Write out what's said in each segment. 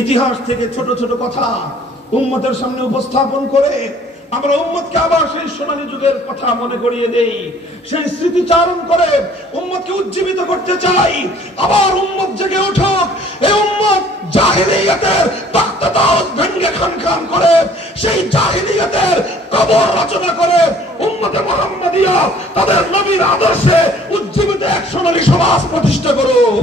ইতিহাস থেকে ছোট ছোট কথা উম্মতের সামনে উপস্থাপন করে আমরা উম্মতকে আবার সেই সোনালী যুগের কথা মনে করিয়ে দেই, সেই স্মৃতিচারণ করে উম্মতকে উজ্জীবিত করতে চাই। আবার উম্মত জেগে উঠুক। এই উম্মত জাহিলিয়াতের তখতাতাজ ভেঙে খান খান করে সেই জাহিলিয়াতের কবর রচনা করে উম্মতে মুহাম্মাদিয়া তাদের নবীর আদর্শে উজ্জীবিত এক সোনালী সমাজ প্রতিষ্ঠা করুক।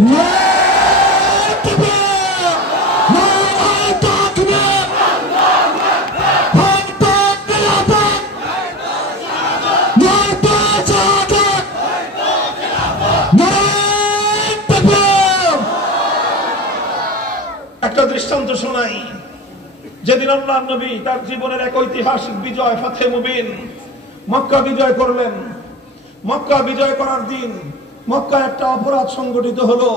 একটা দৃষ্টান্ত শোনাই। যেদিন আল্লাহর নবী তার জীবনের এক ঐতিহাসিক বিজয় ফাতে মুবিন মক্কা বিজয় করলেন, মক্কা বিজয় করার দিন মক্কা একটা অপরাধ সংগঠিত হলো।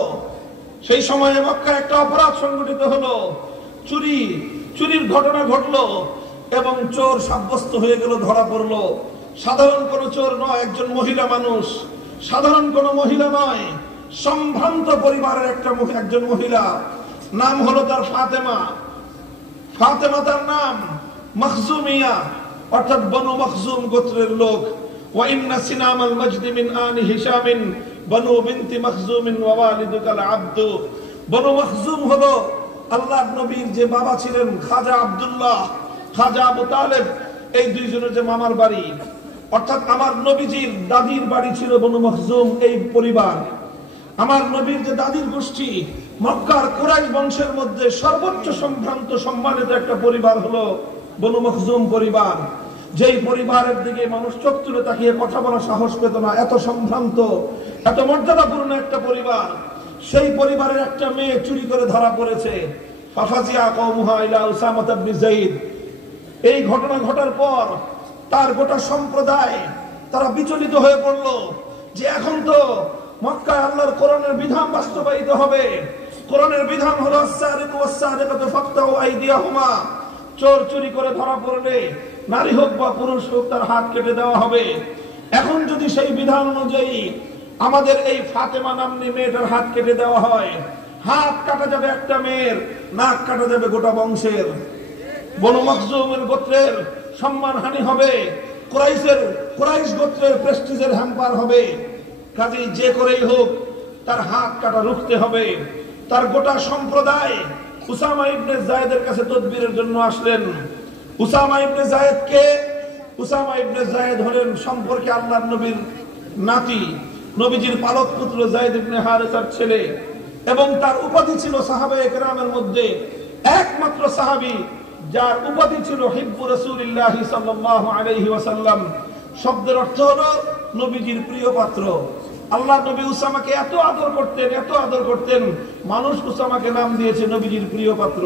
সেই সময়ে মক্কা একটা অপরাধ সংগঠিত হলো, চুরির ঘটনা ঘটলো এবং চোর সাব্যস্ত হয়ে গেল, ধরা পড়লো। সাধারণ কোন চোর নয়, একজন মহিলা মানুষ, সাধারণ কোন মহিলা নয়, সম্ভ্রান্ত পরিবারের একজন মহিলা। নাম হলো তার ফাতেমা। ফাতেমা তার নাম, মখজুমিয়া অর্থাৎ বনু মখজুম গোত্রের লোক। ওয়া ইন্না সিনামাল মাজদি মিন আনি হিশামিন বনু বিনতি মখজুমিন ওয়া ওয়ালিদুকাল আব্দু। বনু মখজুম হলো আল্লাহর নবীর যে বাবা ছিলেন খাজা আব্দুল্লাহ, খাজা আবু তালেব, এই দুইজনের যে মামার বাড়ি, অর্থাৎ আমার নবীজির দাদির বাড়ি ছিল বনু মখজুম এই পরিবার। আমার নবীর যে দাদির গোষ্ঠী, মক্কার কুরাইশ বংশের মধ্যে সর্বোচ্চ সম্ভ্রান্ত সম্মানিত একটা পরিবার হলো বনু মখজুম পরিবার। যেই পরিবারের দিকে মানুষ চোখ তুলে তাকিয়ে কথা বলার সাহস পেত না, এত সম্ভ্রান্ত, এত মর্যাদাপূর্ণ একটা পরিবার। সেই পরিবারের একটা মেয়ে চুরি করে ধরা পড়েছে। ফাফাজিয়া কওমুহা ইলা উসামা ইবনে যায়েদ। এই ঘটনা ঘটার পর তার গোটা সম্প্রদায় তারা বিচলিত হয়ে পড়ল যে এখন তো মক্কায় আল্লাহর কোরআনের বিধান বাস্তবায়িত হবে। কোরআনের বিধান হলো আস-সারিকু ওয়াস-সারিকাতু ফাকতাউ আইদিয়াহুমা। চোর চুরি করে ধরা পড়লে নারী হোক বা পুরুষ হোক তার হাত কেটে দেওয়া হবে। এখন যদি সেই বিধান অনুযায়ী আমাদের এই ফাতেমা নামনি মেয়েটার হাত কেটে দেওয়া হয়, হাত কাটা যাবে একটা মেয়ের, নাক কাটা যাবে গোটা বংশের। বনু মখজুমের গোত্রের সম্মানহানি হবে, কুরাইশ গোত্রের প্রেস্টিজের হ্যাম্পার হবে। কাজেই যে করেই হোক তার হাত কাটা রুখতে হবে। তার গোটা সম্প্রদায় উসামা ইবনে যায়েদের কাছে তদবিরের জন্য আসলেন। উসামা ইবনে যায়েদ কে? উসামা ইবনে যায়েদ হলেন সম্পর্কে আল্লাহর নবীর নাতি, নবীজির পালক পুত্র যায়েদ ইবনে হারেসার ছেলে, এবং তার উপাধি ছিল সাহাবায়ে কেরামের মধ্যে একমাত্র সাহাবী যার উপাধি ছিল হিব্বু রাসূলিল্লাহ সাল্লাল্লাহু আলাইহি ওয়াসাল্লাম। শব্দের অর্থ হলো নবীজির প্রিয় পাত্র। আল্লাহর নবী উসামাকে এত আদর করতেন, মানুষ উসামাকে নাম দিয়েছে নবীজির প্রিয় পাত্র।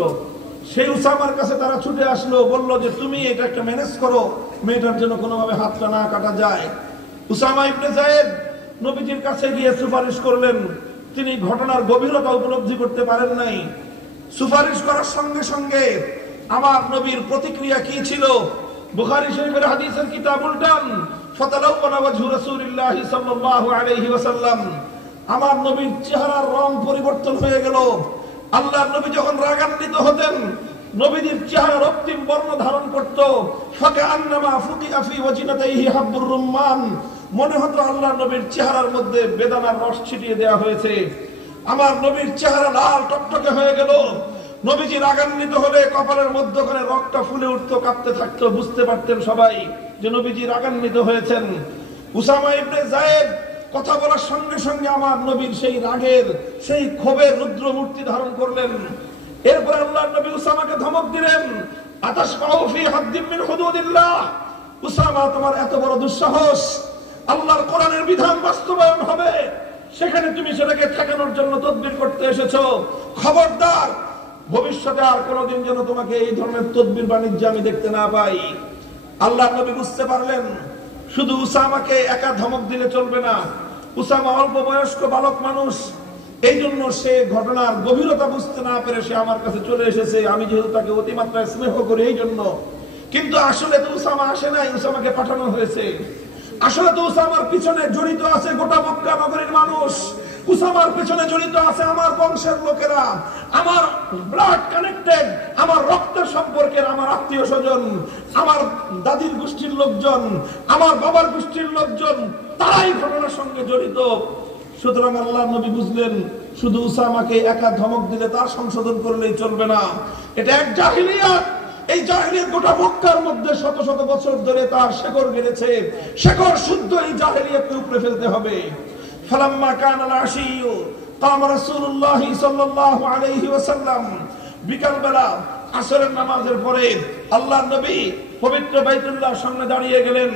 সেই উসামার কাছে তারা ছুটে আসলো, বলল যে তুমি এটা একটা ম্যানেজ করো, মেয়েটার জন্য কোনোভাবে হাতটা না কাটা যায়। উসামা ইবনে যায়েদ নবীজির কাছে গিয়ে সুপারিশ করলেন। তিনি ঘটনার গভীরতা উপলব্ধি করতে পারেন নাই। সুপারিশ করার সঙ্গে সঙ্গে আমার নবীর প্রতিক্রিয়া কি ছিল? বুখারী শরীফের হাদিসের কিতাব উল্টান, ফাতালাওয়ানা ওয়াজহু রাসূলিল্লাহ সাল্লাল্লাহু আলাইহি ওয়াসাল্লাম। আমার নবীর চেহারার রং পরিবর্তন হয়ে গেল। আল্লাহর নবী যখন রাগান্বিত হতেন, নবীজির চেহারা রক্তিম বর্ণ ধারণ করত। ফাকান্নামা ফুকিআ ফি ওয়াজনাতাইহি হাব্বুর রুম্মান। মনে হতো আল্লাহর নবীর চেহারার মধ্যে বেদানার রস ছিটিয়ে দেওয়া হয়েছে। আমার নবীর চেহারা লাল টকটকে হয়ে গেল। নবীজি রাগান্বিত হলে কপালের মধ্যখানে রক্তটা ফুলে উঠতো, কাঁপতে থাকতো। বুঝতে পারতেন সবাই যে নবীজি রাগান্বিত হয়েছেন। উসামা ইবনে যায়েদ কথা বলার সঙ্গে সঙ্গে আমার নবীর সেই রাগের, সেই ক্ষোভের রুদ্র মূর্তি ধারণ করলেন। এরপর আল্লাহর নবী উসামাকে ধমক দিলেন, আতাশফাউ ফি হাদ্দিন মিন হুদুদিল্লাহ। উসামা, তোমার এত বড় দুঃসাহস, আল্লাহর কোরআনের বিধান বাস্তবায়ন হবে, সেখানে তুমি সেটাকে ঠেকানোর জন্য তদবির করতে এসেছো। খবরদার, ভবিষ্যতে আর কোনোদিন যেন তোমাকে এই ধরনের তদবির বাণিজ্য আমি দেখতে না পাই। আল্লাহর নবী বুঝতে পারলেন শুধু উসামাকে একা ধমক দিলে চলবে না। উসামা অল্প বয়স্ক বালক মানুষ, এই জন্য সে ঘটনার গভীরতা বুঝতে না পেরে সে আমার কাছে চলে এসেছে। আমি যেহেতু তাকে অতিমাত্রায় স্নেহ করি এই জন্য। কিন্তু আসলে তো উসামা আসে নাই, উসামাকে পাঠানো হয়েছে। আসলে তো উসামার পিছনে জড়িত আছে গোটা মক্কা নগরীর মানুষ। উসামার পেছনে জড়িত আছে আমার বংশের লোকেরা, আমার ব্লাড কানেক্টেড, আমার রক্তের সম্পর্কের, আমার আত্মীয় স্বজন, আমার দাদির গোষ্ঠীর লোকজন, আমার বাবার গোষ্ঠীর লোকজন, তারাই ঘটনার সঙ্গে জড়িত। সুতরাং আল্লাহ নবী বুঝলেন শুধু উসামাকে একা ধমক দিলে তার সংশোধন করলেই চলবে না, এটা এক জাহিলিয়াত। এই জাহিলিয়াত গোটা মক্কার মধ্যে শত শত বছর ধরে তার শেকড় গেড়েছে, শেকড় শুদ্ধ এই জাহিলিয়াতকে উপড়ে ফেলতে হবে। ফালাম্মা কানাল আশিয়্যু কামা রাসূলুল্লাহ সাল্লাল্লাহু আলাইহি ওয়াসাল্লাম, বিকাল বেলা আসরের নামাজের পরে আল্লাহর নবী পবিত্র বাইতুল্লাহর সামনে দাঁড়িয়ে গেলেন,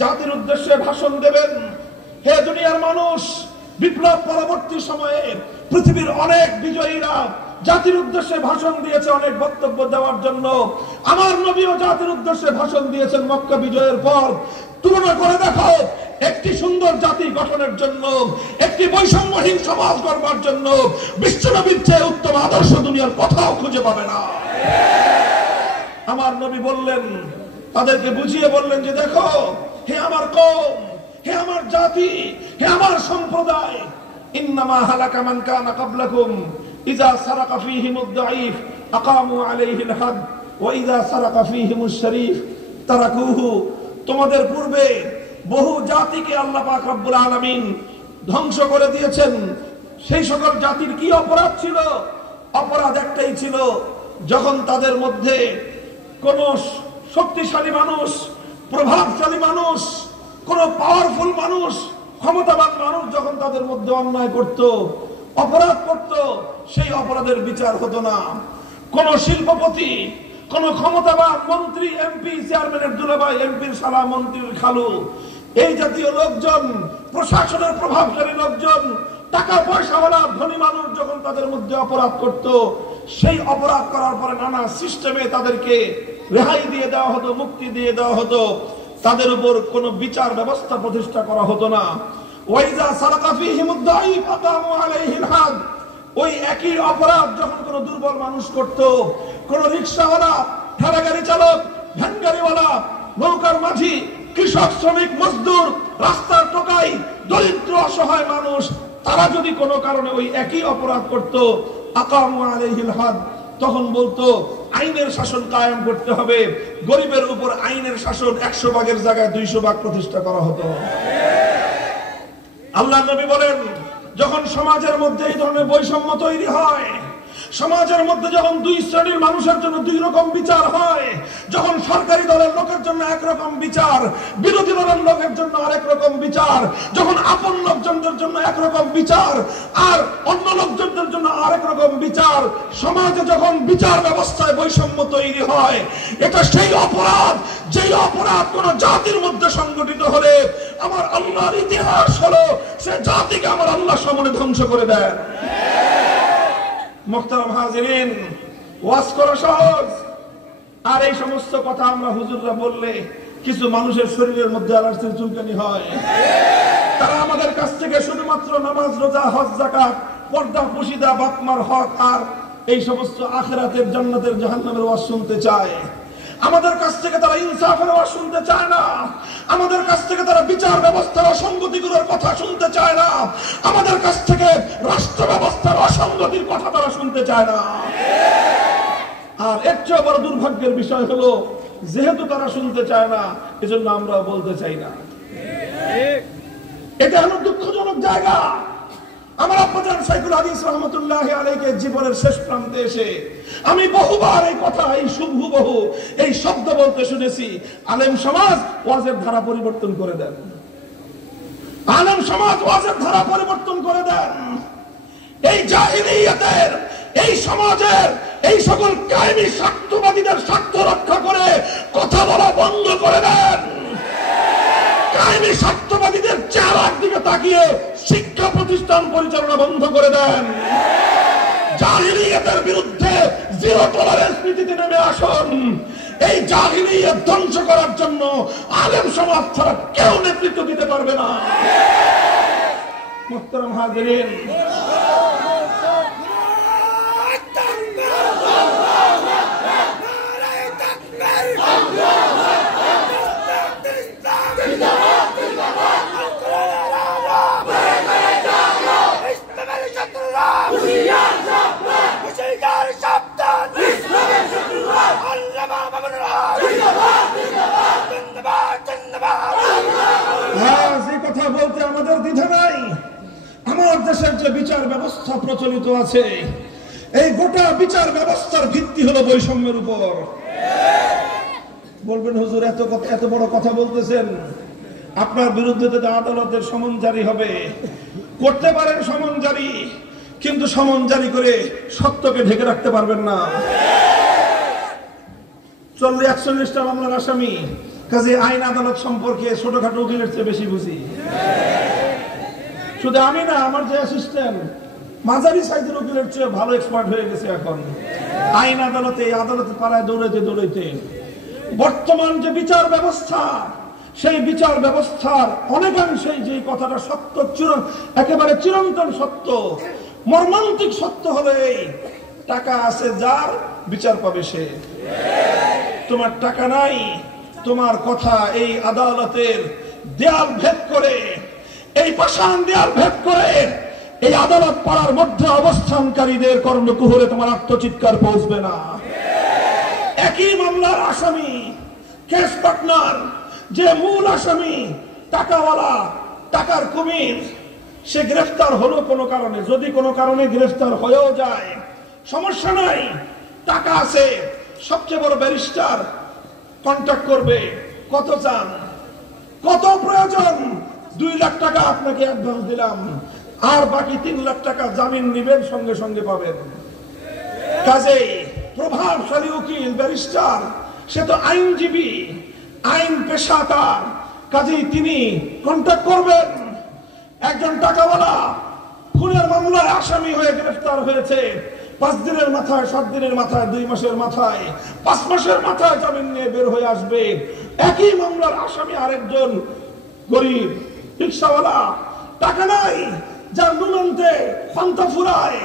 জাতির উদ্দেশ্যে ভাষণ দেবেন। হে দুনিয়ার মানুষ, বিপ্লব পরবর্তী সময়ে পৃথিবীর অনেক বিজয়ীরা জাতির উদ্দেশ্যে ভাষণ দিয়েছে অনেক বক্তব্য দেওয়ার জন্য। আমার নবীও জাতির উদ্দেশ্যে ভাষণ দিয়েছেন মক্কা বিজয়ের পর। তুলনা করে দেখো, একটি সুন্দর জাতি গঠনের জন্য, একটি বৈষম্যহীন সমাজ গড়বার জন্য বিশ্বনবীর চেয়ে উত্তম আদর্শ দুনিয়ার কোথাও খুঁজে পাবে না। আমার নবী বললেন, তাদেরকে বুঝিয়ে বললেন যে দেখো, হে আমার কওম, হে আমার জাতি, হে আমার সম্প্রদায়, ইন্নামা হালাকা মান কানা ক্বাবলাকুম ইযা সারাকা ফীহিমুদ দাঈফ আকামু আলাইহিল হাদ ওয়া ইযা সারাকা ফীহিমুশ শরীফ তারাকুহু। তোমাদের পূর্বে বহু জাতিকে আল্লাহ পাক রব্বুল আলামিন ধ্বংস করে দিয়েছেন। সেই সকল জাতির কি অপরাধ ছিল? অপরাধ একটাই ছিল, যখন তাদের মধ্যে কোন শক্তিশালী মানুষ, প্রভাবশালী মানুষ, কোন পাওয়ারফুল মানুষ, ক্ষমতাবান মানুষ যখন তাদের মধ্যে অন্যায় করত, অপরাধ করত, সেই অপরাধের বিচার হতো না। কোন শিল্পপতি, কোন ক্ষমতাবান মন্ত্রী, এমপি, চেয়ারম্যানের দুলাভাই, এমপির শালা, মন্ত্রীর খালু, এই জাতীয় লোকজন, প্রশাসনের প্রভাবশালী লোকজন, টাকা পয়সাওয়ালা ধনী মানুষ যখন তাদের মধ্যে অপরাধ করত, সেই অপরাধ করার পরে নানা সিস্টেমে তাদেরকে রেহাই দিয়ে দেওয়া হতো, মুক্তি দিয়ে দেওয়া হতো। তাদের উপর কোন বিচার ব্যবস্থা প্রতিষ্ঠা করা হতো না। ওয়াইজা সারাকা ফীহিমুদ দাঈফ আকামু আলাইহিল হাদ, ওই একই অপরাধ যখন কোন দুর্বল মানুষ করত, কোন রিকশাওয়ালা, ঠেলা গাড়ি চালক, ভ্যান গাড়িওয়ালা, নৌকার মাঝি, কৃষক, শ্রমিক, মজদুর, রাস্তার টোকাই, দরিদ্র অসহায় মানুষ, তারা যদি কোনো কারণে ওই একই অপরাধ করত, আকামু আলাইহিল হাদ, তখন বলতো আইনের শাসন কায়েম করতে হবে। গরিবের উপর আইনের শাসন 100 ভাগের জায়গায় 200 ভাগ প্রতিষ্ঠা করা হতো। আল্লাহ নবী বলেন, যখন সমাজের মধ্যে এই ধরনের বৈষম্য তৈরি হয়, সমাজের মধ্যে যখন দুই শ্রেণীর মানুষের জন্য দুই রকম বিচার হয়, যখন সরকারি দলের লোকের জন্য একরকম বিচার, বিরোধী দলের লোকের জন্য আরেক রকম বিচার, যখন আপন লোকজনদের জন্য একরকম বিচার আর অন্য লোকজনদের জন্য আরেক রকম বিচার, সমাজে যখন বিচার ব্যবস্থায় বৈষম্য তৈরি হয়, এটা সেই অপরাধ, যেই অপরাধ কোন জাতির মধ্যে সংগঠিত হলে আমার আল্লাহর ইতিহাস হলো সে জাতিকে আমার আল্লাহ সামনে ধ্বংস করে দেয়। মুহতারাম হাজিরিন, ওয়াজ করা সহজ, আর এই সমস্ত কথা আমরা হুজুররা বললে কিছু মানুষের শরীরের মধ্যে অ্যালার্জির চুলকানি হয়। তারা আমাদের কাছ থেকে শুধুমাত্র নামাজ, রোজা, হজ, যাকাত, পর্দা, পুশিদা, বাপ মার হক আর এই সমস্ত আখিরাতের, জান্নাতের, জাহান্নামের ওয়াজ শুনতে চায়। আমাদের কাছ থেকে তারা ইনসাফের ওয়াজ শুনতে চায় না। আমাদের কাছ থেকে তারা বিচার ব্যবস্থার অসঙ্গতিগুলোর কথা শুনতে চায় না। আমাদের কাছ থেকে রাষ্ট্র ব্যবস্থার অসঙ্গতির কথা তারা শুনতে চায় না। আর এর চেয়ে বড় দুর্ভাগ্যের বিষয় হলো, যেহেতু তারা শুনতে চায় না, এজন্য আমরা বলতে চাই না। এটা হলো দুঃখজনক জায়গা। আমার আব্বাজান শাইখুল হাদিস রাহমাতুল্লাহি আলাইহি জীবনের শেষ প্রান্তে এসে আমি বহুবার এই কথা, এই বহু এই শব্দ বলতে শুনেছি, আলেম সমাজ ওয়াজের ধারা পরিবর্তন করে দেন, আলেম সমাজ ওয়াজের ধারা পরিবর্তন করে দেন। এই জাহিলিয়াতের, এই সমাজের এই সকল কায়েমি স্বার্থবাদীদের স্বার্থ রক্ষা করে কথা বলা বন্ধ করে দেন। কায়েমি স্বার্থবাদীদের চেহারার দিকে তাকিয়ে শিক্ষা প্রতিষ্ঠান পরিচালনা বন্ধ করে দেন। জাহিলিয়াতের বিরুদ্ধে জিরো টলারেন্স নীতিতে নেমে আসুন। এই জাহিলিয়াত ধ্বংস করার জন্য আলেম সমাজ ছাড়া কেউ নেতৃত্ব দিতে পারবে না। মুহতারাম হাজিরিন, প্রচলিত আছে। এই গোটা বিচার ব্যবস্থার ভিত্তি হলো বৈষম্যের উপর। বলবেন হুজুর এত বড় কথা বলতেছেন, আপনার বিরুদ্ধে তো আদালতের সমন জারি হবে। করতে পারেন সমন জারি, কিন্তু সমন জারি করে সত্যকে ঢেকে রাখতে পারবেন না। 41টা মামলার আসামি, কাজে আইন আদালত সম্পর্কে ছোটখাটো উকিলের চেয়ে বেশি বুঝি। শুধু আমি না, আমার যে অ্যাসিস্ট্যান্ট মাঝারি সাইজের উকিলের চেয়ে ভালো এক্সপার্ট হয়ে গেছে এখন আইন আদালতে পাড়ায় দৌড়াইতে। বর্তমান যে বিচার ব্যবস্থা, সেই বিচার ব্যবস্থার অনেকাংশেই যে কথাটা সত্য, একেবারে চিরন্তন সত্য, মর্মান্তিক সত্য হলো এই, টাকা আছে যার বিচার পাবে সে। তোমার টাকা নাই, তোমার কথা এই আদালতের দেয়াল ভেদ করে, এই পাষাণ দেয়াল ভেদ করে এই আদালত পাড়ার মধ্যে অবস্থানকারীদের কর্ণকুহরে তোমার আত্মচিৎকার পৌঁছবে না। একই মামলার আসামি, কেস পার্টনার, যে মূল আসামি টাকাওয়ালা, টাকার কুমির, সে গ্রেফতার হলো কোনো কারণে, যদি কোনো কারণে গ্রেফতার হয়েও যায় সমস্যা নাই, টাকা আছে। সবচেয়ে বড় ব্যারিস্টার কন্ট্যাক্ট করবে, কত চান, কত প্রয়োজন, 2 লাখ টাকা আপনাকে অ্যাডভান্স দিলাম, আর বাকি 3 লাখ টাকা জামিন নিবেন, সঙ্গে সঙ্গে পাবেন। কাজেই প্রভাবশালী উকিল, ব্যারিস্টার, সে তো আইনজীবী, আইন পেশাদার, কাজেই তিনি কন্ট্যাক্ট করবেন। একজন টাকাওয়ালা খুনের মামলায় আসামি হয়ে গ্রেফতার হয়েছে, 5 দিনের মাথায়, 7 দিনের মাথায়, 2 মাসের মাথায়, 5 মাসের মাথায় জামিন নিয়ে বের হয়ে আসবে। একই মামলার আসামি আরেকজন গরিব রিক্সাওয়ালা, টাকা নাই, যার নুনন্তে পান্তা ফুরায়,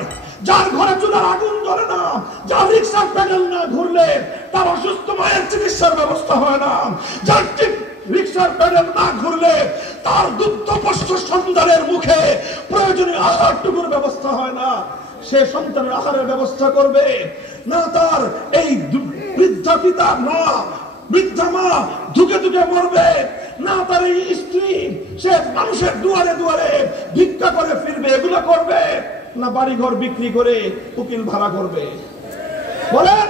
যার ঘরে চুলার আগুন জ্বলে না, যার রিক্সার প্যাডেল না ঘুরলে তার অসুস্থ মায়ের চিকিৎসার ব্যবস্থা হয় না, যার রিক্সার প্যাডেল না ঘুরলে তার দুগ্ধপোষ্য সন্তানের মুখে প্রয়োজনীয় আহারটুকুর ব্যবস্থা হয় না, সে সন্তানের আহারের ব্যবস্থা করবে না। তার এই বৃদ্ধা পিতা, মা, বৃদ্ধা মা ধুকে ধুকে মরবে না, তার এই স্ত্রী সে মানুষের দুয়ারে দুয়ারে ভিক্ষা করে ফিরবে, এগুলো করবে না, বাড়িঘর বিক্রি করে উকিল ভাড়া করবে? বলেন,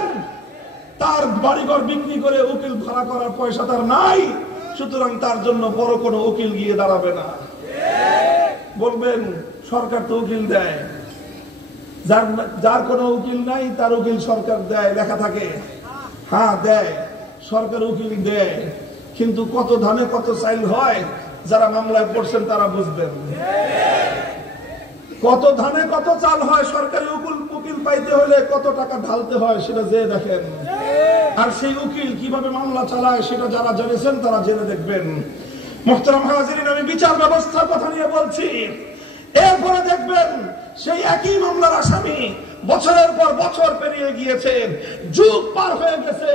তার বাড়িঘর বিক্রি করে উকিল ভাড়া করার পয়সা তার নাই, সুতরাং তার জন্য বড় কোনো উকিল গিয়ে দাঁড়াবে না। বলবেন সরকার তো উকিল দেয়, যার কোনো উকিল নাই তার উকিল সরকার দেয়, লেখা থাকে। হ্যাঁ দেয়, সরকার উকিল দেয়, কিন্তু কত ধানে কত চাইল হয়, যারা মামলায় পড়ছেন তারা বুঝবেন। কত ধানে কত চাল হয়, সরকারি উকিল পাইতে হলে কত টাকা ঢালতে হয় সেটা যে দেখেন। আর সেই উকিল কিভাবে মামলা চালায় সেটা যারা জেনেছেন তারা জেনে দেখবেন। মুহতারাম হাজিরিন, আমি বিচার ব্যবস্থার কথা নিয়ে বলছি। এরপরে দেখবেন সেই একই মামলার আসামি বছরের পর বছর পেরিয়ে গিয়েছে, যুগ পার হয়ে গেছে,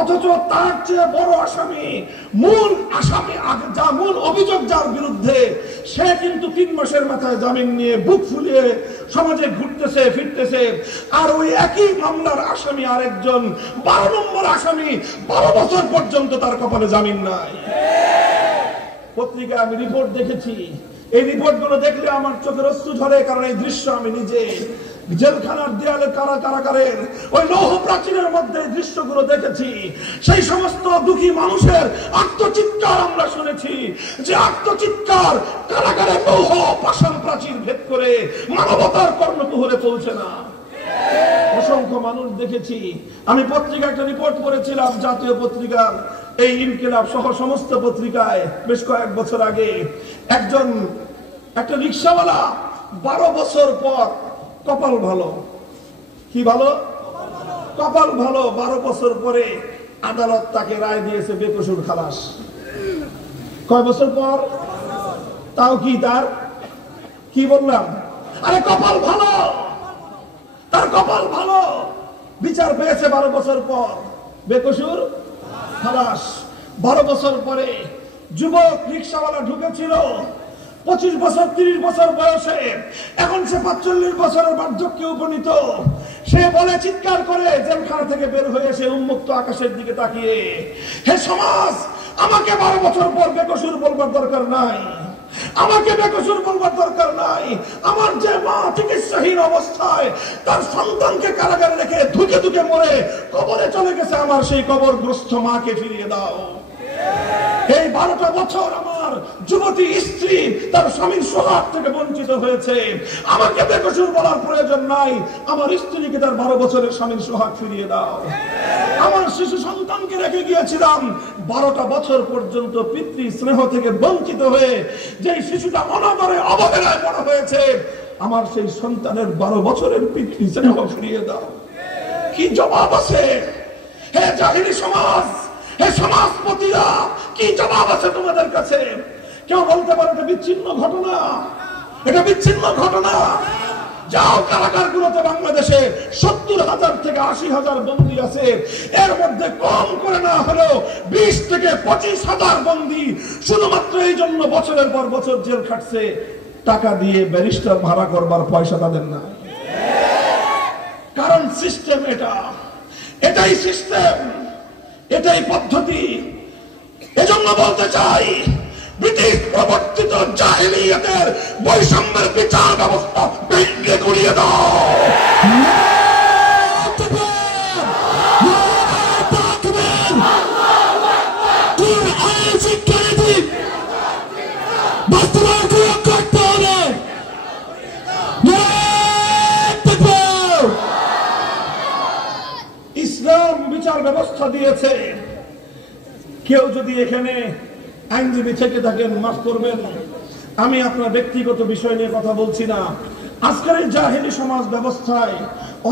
অথচ তার চেয়ে বড় আসামি, মূল আসামি, যা মূল অভিযোগ যার বিরুদ্ধে, সে কিন্তু 3 মাসের মাথায় জামিন নিয়ে বুক ফুলিয়ে সমাজে ঘুরতেছে ফিরতেছে। আর ওই একই মামলার আসামি আরেকজন 12 নম্বর আসামি, 12 বছর পর্যন্ত তার কপালে জামিন নাই। পত্রিকায় আমি রিপোর্ট দেখেছি, এই রিপোর্টগুলো দেখলে আমার চোখের অশ্রু ঝরে, কারণ এই দৃশ্য আমি নিজে জেলখানার দেয়ালে কারাগারের ওই লৌহ প্রাচীরের মধ্যে দৃশ্যগুলো দেখেছি। সেই সমস্ত দুঃখী মানুষের আত্মচিৎকার আমরা শুনেছি, যে আত্মচিৎকার কারাগারে লৌহ পাষাণ প্রাচীর ভেদ করে মানবতার কর্ণকুহরে পৌঁছে না। অসংখ্য মানুষ দেখেছি। আমি পত্রিকা একটা রিপোর্ট করেছিলাম, জাতীয় পত্রিকার এই ইনকিলাব সহ সমস্ত পত্রিকায় বেশ কয়েক বছর আগে। একটা রিক্সাওয়ালা 12 বছর পর, কপাল ভালো, কি ভালো, কপাল ভালো, 12 বছর পরে আদালত তাকে রায় দিয়েছে বেকসুর খালাস। কয় বছর পর? তাও কি তার কি বললাম, আরে কপাল ভালো, তার কপাল ভালো, বিচার পেয়েছে 12 বছর পর, বেকসুর খালাস। 12 বছর পরে যুবক রিক্সাওয়ালা ঢুকেছিল 25 বছর 30 বছর বয়সে, এখন সে 45 বছরের বার্ধক্যে উপনীত। সে বলে চিৎকার করে জেলখানা থেকে বের হয়ে এসে উন্মুক্ত আকাশের দিকে তাকিয়ে, হে সমাজ, আমাকে 12 বছর পর বেকসুর বলবার দরকার নাই, আমাকে বেকসুর বলবার দরকার নাই। আমার যে মা চিকিৎসাহীন অবস্থায় তার সন্তানকে কারাগারে রেখে ধুকে ধুকে মরে কবরে চলে গেছে, আমার সেই কবরগ্রস্ত মাকে ফিরিয়ে দাও। এই 12টা বছর আমার যুবতী স্ত্রী তার স্বামীর সোহাগ থেকে বঞ্চিত হয়েছে, আমাকে বেকসুর বলার প্রয়োজন নাই। আমার স্ত্রীকে তার 12 বছরের স্বামীর সোহাগ ফিরিয়ে দাও। আমার শিশু সন্তানকে রেখে গিয়েছিলাম, 12টা বছর পর্যন্ত পিতৃ স্নেহ থেকে বঞ্চিত হয়ে যে শিশুটা অনাদরে অবহেলায় বড় হয়েছে, আমার সেই সন্তানের 12 বছরের পিতৃ স্নেহ ফিরিয়ে দাও। কি জবাব আছে হে জাহিলি সমাজ, হে সমাজপতিরা, কি জবাব আছে তোমাদের কাছে? কেউ বলতে পারে এটা বিচ্ছিন্ন ঘটনা, এটা বিচ্ছিন্ন ঘটনা। যাও কারাগারগুলোতে বাংলাদেশে 70,000 থেকে 80,000 বন্দী আছে, এর মধ্যে কম করে না হলেও 20 থেকে 25,000 বন্দী শুধুমাত্র এই জন্য বছরের পর বছর জেল খাটছে, টাকা দিয়ে ব্যারিস্টার ভাড়া করবার পয়সা তাদের না। কারণ সিস্টেম এটা, এটাই সিস্টেম, এটাই পদ্ধতি। এজন্য বলতে চাই, ব্রিটিশ প্রবর্তিত জাহেলিয়াতের বৈষম্যের বিচার ব্যবস্থা ভেঙে গুড়িয়ে দাও। ইসলাম বিচার ব্যবস্থা দিয়েছে। কেউ যদি এখানে আইনজীবী থেকে থাকেন মাফ করবেন, আমি আপনার ব্যক্তিগত বিষয় নিয়ে কথা বলছি না। আজকের এই জাহেলি সমাজ ব্যবস্থায়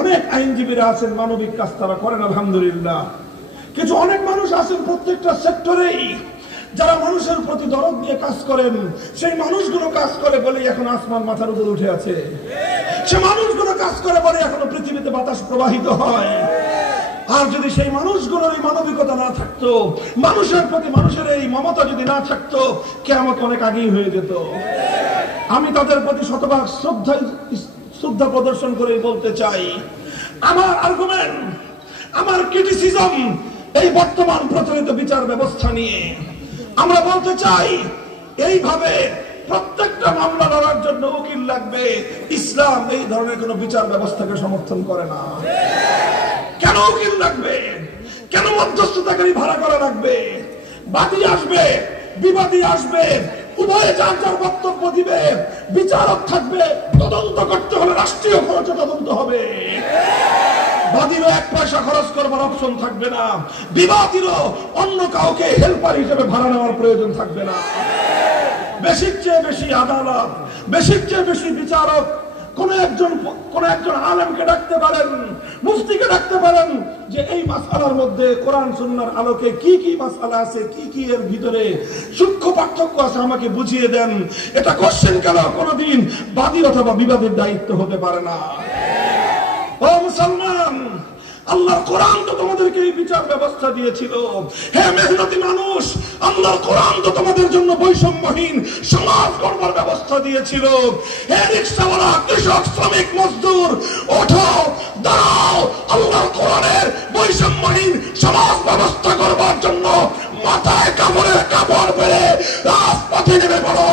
অনেক আইনজীবীরা আছেন, মানবিক কাজ তারা করেন আলহামদুলিল্লাহ। কিছু অনেক মানুষ আছেন প্রত্যেকটা সেক্টরেই যারা মানুষের প্রতি দরদ নিয়ে কাজ করেন। সেই মানুষগুলো কাজ করে বলে এখন আসমান মাথার উপর উঠে আছে, সে মানুষগুলো কাজ করে বলে এখনো পৃথিবীতে বাতাস প্রবাহিত হয়। আর যদি সেই মানুষগুলোর এই মানবিকতা না থাকতো, মানুষের প্রতি মানুষের এই মমতা যদি না থাকতো, কিয়ামত অনেক আগেই হয়ে যেত। আমি তাদের প্রতি শতভাগ শ্রদ্ধা প্রদর্শন করে বলতে চাই, আমার আর্গুমেন্ট, আমার ক্রিটিসিজম এই বর্তমান প্রচলিত বিচার ব্যবস্থা নিয়ে। আমরা বলতে চাই, এইভাবে প্রত্যেকটা মামলা লড়ার জন্য উকিল লাগবে, ইসলাম এই ধরনের কোন বিচার ব্যবস্থাকে সমর্থন করে না। কেন উকিল লাগবে? কেন মধ্যস্থতাকারী ভাড়া করা লাগবে? বাদী আসবে, বিবাদী আসবে, উভয়ে যার যার বক্তব্য দিবে, বিচারক থাকবে, তদন্ত করতে হলে রাষ্ট্রীয় খরচে তদন্ত হবে। বাদীরও 1 পয়সা খরচ করবার অপশন থাকবে না, বিবাদীরও অন্য কাউকে হেল্পার হিসেবে ভাড়া নেওয়ার প্রয়োজন থাকবে না। বেশির চেয়ে বেশি আদালত, বেশির চেয়ে বেশি বিচারক কোন একজন আলেমকে ডাকতে পারেন, মুফতিকে ডাকতে পারেন, যে এই মাসআলার মধ্যে কোরআন সুন্নাহর আলোকে কি কি মাসআলা আছে, কি কি এর ভিতরে সূক্ষ্ম পার্থক্য আছে আমাকে বুঝিয়ে দেন। এটা কোশ্চেন কেন কোনদিন বাদী অথবা বিবাদের দায়িত্ব হতে পারে না। ও মুসলমান, আল্লাহর কোরআন তো তোমাদেরকে এই বিচার ব্যবস্থা দিয়েছিল। হে মেহনতি মানুষ, আল্লাহর কোরআন তো তোমাদের জন্য বৈষম্যহীন সমাজ গড়বার ব্যবস্থা দিয়েছিল। হে রিকশাওয়ালা, কৃষক, শ্রমিক, মজদুর, ওঠো, দাঁড়াও, আল্লাহর কোরআনের বৈষম্যহীন সমাজ ব্যবস্থা করবার জন্য মাথায় কাপড়ের কাপড় পেরে রাজপথে নেমে পড়ো।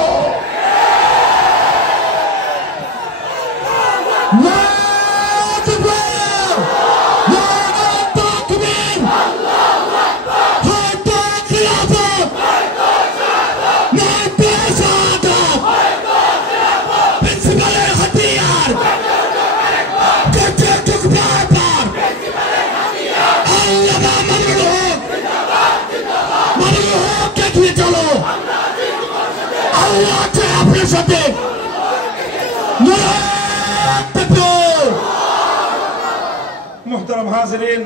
মুহতারাম হাজিরিন,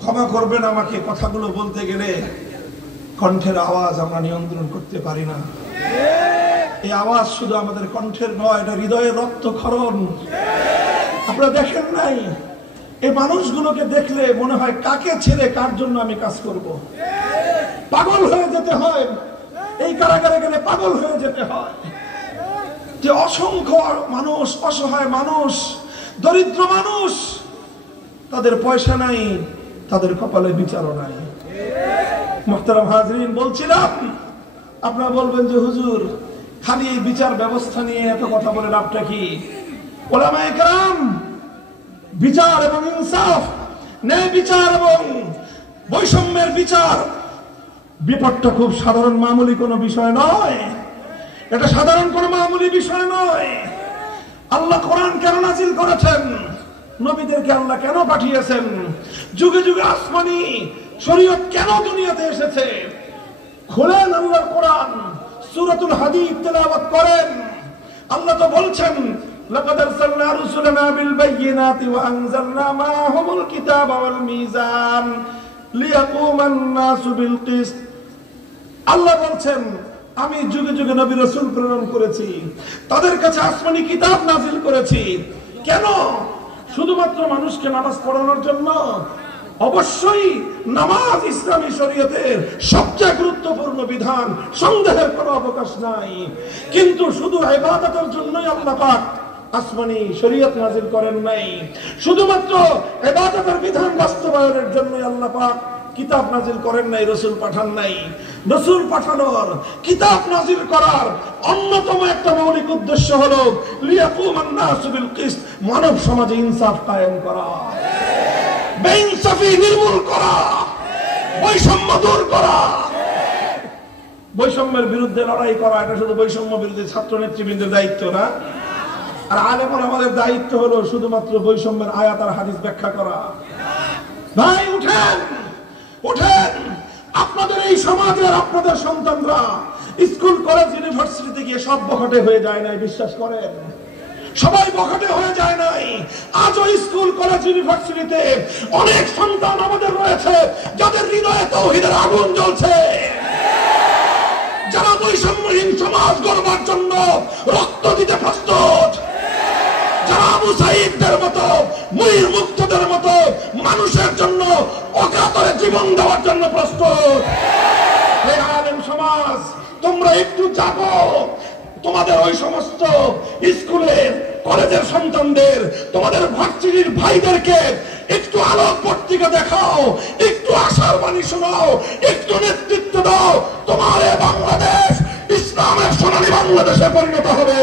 ক্ষমা করবেন আমাকে, কথাগুলো বলতে গেলে কণ্ঠের আওয়াজ আমরা নিয়ন্ত্রণ করতে পারি না। এই আওয়াজ শুধু আমাদের কণ্ঠের নয়, এটা হৃদয়ের রক্তক্ষরণ। আপনারা দেখেন নাই, এই মানুষগুলোকে দেখলে মনে হয় কাকে ছেড়ে কার জন্য আমি কাজ করব। পাগল হয়ে যেতে হয়, এই কারাগারে গেলে পাগল হয়ে যেতে হয়। যে অসংখ্য মানুষ, অসহায় মানুষ, দরিদ্র মানুষ, তাদের পয়সা নাই, তাদের কপালে বিচারও নাই। মুহতারাম হাজরিন, বলছিলাম, আপনারা বলবেন যে হুজুর খালি এই বিচার ব্যবস্থা নিয়ে এত কথা বলে লাভটা কি? ওলামায়ে কেরাম বিচার এবং ইনসাফ, ন্যায় বিচার এবং বৈষম্যের বিচার, বিপদটা খুব সাধারণ মামুলি কোনো বিষয় নয়। এটা সাধারণ কোনো মামুলি বিষয় নয়। আল্লাহ কোরআন কেন নাজিল করেছেন? নবীদেরকে আল্লাহ কেন পাঠিয়েছেন? যুগে যুগে আসমানি শরীয়ত কেন দুনিয়াতে এসেছে? খুলেন আল্লাহর কোরআন, সূরাতুল হাদীদ তেলাওয়াত করেন। আল্লাহ তো বলছেন, লাকাদ আরসালনা রুসুলানা বিল বায়িনাতি ওয়া আনজালনা মাআহুমুল কিতাবা ওয়াল মিজান লিয়াকুমান নাসু বিল কিসত। আল্লাহ বলছেন, আমি যুগে যুগে নবী রাসূল প্রেরণ করেছি, তাদের কাছে আসমানি কিতাব নাজিল করেছি। কেন? শুধুমাত্র মানুষকে নামাজ পড়ানোর জন্য? অবশ্যই নামাজ ইসলামী শরীয়তের সবচেয়ে গুরুত্বপূর্ণ বিধান, সন্দেহের কোনো অবকাশ নাই। কিন্তু শুধু ইবাদতের জন্যই আল্লাহ পাক আসমানি শরীয়ত নাজিল করেন নাই। শুধুমাত্র ইবাদতের বিধান বাস্তবায়নের জন্যই আল্লাহ পাক কিতাব নাজিল করেন নাই, রাসূল পাঠান নাই। রাসূল পাঠানোর, কিতাব নাজিল করার অন্যতম একটা মৌলিক উদ্দেশ্য হলো লিয়াকুমান নাসু বিল কিসত, মানব সমাজে ইনসাফ কায়েম করা, বেইনসাফি নির্মূল করা, বৈষম্য দূর করা। বৈষম্যের বিরুদ্ধে লড়াই করা এটা শুধু বৈষম্য বিরোধী ছাত্র নেতৃবৃন্দের দায়িত্ব না। আর আলেমরা আমাদের দায়িত্ব হলো শুধুমাত্র বৈষম্যের আয়াত আর হাদিস ব্যাখ্যা করা। ভাই উঠেন, উঠেন। আপনাদের এই সমাজের আপনাদের সন্তানরা স্কুল কলেজ ইউনিভার্সিটিতে গিয়ে সব বখাটে হয়ে যায় নাই, বিশ্বাস করেন। সবাই বখাটে হয়ে যায় নাই। আজও স্কুল কলেজ ইউনিভার্সিটিতে অনেক সন্তান আমাদের রয়েছে যাদের হৃদয়ে তাওহীদের আগুন জ্বলছে, যারা বৈষম্যহীন সমাজ গড়বার জন্য রক্ত দিতে প্রস্তুত, যারা আবু সাঈদদের মতো, মুইর মুক্তদের মতো মানুষের জন্য অকাতরে জীবন দেওয়ার জন্য প্রস্তুত। হে আলেম সমাজ, তোমরা একটু জাগো। তোমাদের ওই সমস্ত স্কুলের কলেজের সন্তানদের, তোমাদের ভার্সিটির ভাইদেরকে একটু আলোক পত্রিকা দেখাও, একটু আশার বাণী শোনাও, একটু নেতৃত্ব দাও। তোমার বাংলাদেশ ইসলামের সোনালী বাংলাদেশে পরিণত হবে।